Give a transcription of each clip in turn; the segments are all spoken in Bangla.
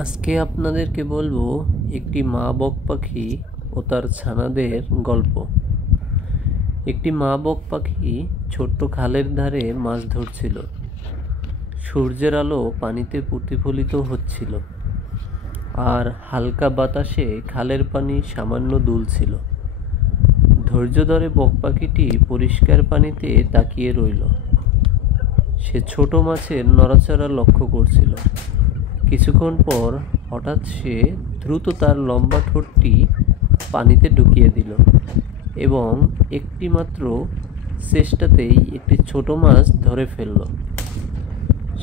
আজকে আপনাদেরকে বলবো একটি মা বক পাখি ও তার ছানাদের গল্প। একটি মা বক পাখি ছোট্ট খালের ধারে মাছ ধরছিল। সূর্যের আলো পানিতে প্রতিফলিত হচ্ছিল, আর হালকা বাতাসে খালের পানি সামান্য দুলছিল। ধৈর্য ধরে বক পাখিটি পরিষ্কার পানিতে তাকিয়ে রইল। সে ছোট মাছের নড়াচড়া লক্ষ্য করছিল। কিছুক্ষণ পর হঠাৎ সে দ্রুত তার লম্বা ঠোঁটটি পানিতে ঢুকিয়ে দিল এবং একটি মাত্র চেষ্টাতেই একটি ছোট মাছ ধরে ফেলল।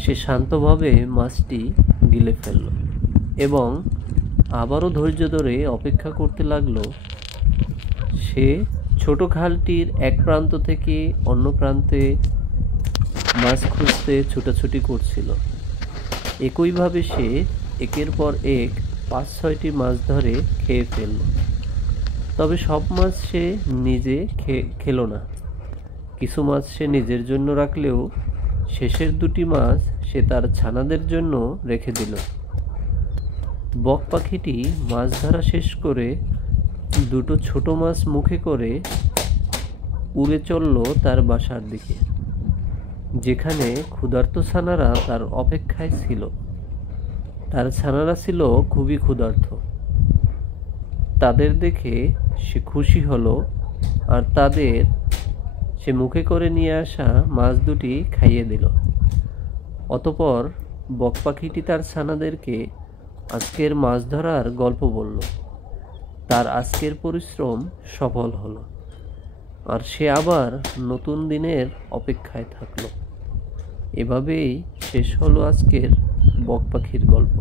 সে শান্তভাবে মাছটি গিলে ফেলল এবং আবারও ধৈর্য ধরে অপেক্ষা করতে লাগলো। সে ছোট খালটির এক প্রান্ত থেকে অন্য প্রান্তে মাছ খুঁজতে ছোটাছুটি করছিল। একইভাবে সে একের পর এক ৫-৬টি মাছ ধরে খেয়ে ফেলল। তবে সব মাছ সে নিজে খেলো না। কিছু মাছ সে নিজের জন্য রাখলেও শেষের দুটি মাছ সে তার ছানাদের জন্য রেখে দিল। বক পাখিটি মাছ ধরা শেষ করে দুটো ছোট মাছ মুখে করে উড়ে চলল তার বাসার দিকে, যেখানে ক্ষুধার্ত ছানারা তার অপেক্ষায় ছিল। তার ছানারা ছিল খুবই ক্ষুধার্ত। তাদের দেখে সে খুশি হলো আর তাদের সে মুখে করে নিয়ে আসা মাছ দুটি খাইয়ে দিল। অতঃপর বক পাখিটি তার ছানাদেরকে আজকের মাছ ধরার গল্প বলল। তার আজকের পরিশ্রম সফল হলো, আর সে আবার নতুন দিনের অপেক্ষায় থাকলো। এভাবেই শেষ হলো আজকের বক পাখির গল্প।